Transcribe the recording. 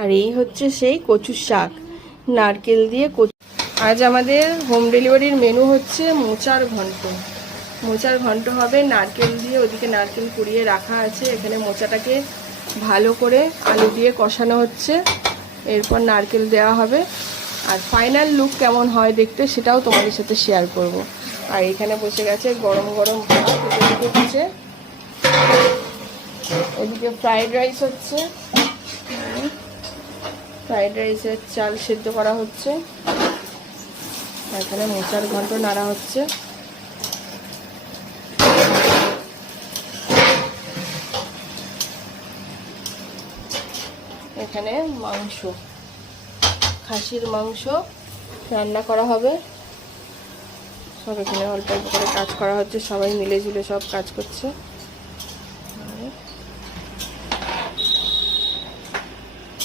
আর এই হচ্ছে সেই কচুর শাক, নারকেল দিয়ে কচু। আজ আমাদের হোম ডেলিভারির মেনু হচ্ছে মোচার ঘন্ট। মোচার ঘন্ট হবে নারকেল দিয়ে, ওদিকে নারকেল কুড়িয়ে রাখা আছে, এখানে মোচাটাকে ভালো করে আলু দিয়ে কষানো হচ্ছে, এরপর নারকেল দেওয়া হবে। আর ফাইনাল লুক কেমন হয় দেখতে সেটাও তোমাদের সাথে শেয়ার করব। আর এখানে বসে গেছে গরম গরম ভাত, এদিকে হচ্ছে, এদিকে ফ্রাইড রাইস হচ্ছে, ফ্রাইড রাইসের চাল সেদ্ধ করা হচ্ছে, এখানে মোচার ঘন্ট নাড়া হচ্ছে। এখানে মাংস, খাসির মাংস রান্না করা হবে। সব এখানে অল্প অল্প করে কাজ করা হচ্ছে, সবাই মিলে ঝুলে সব কাজ করছে।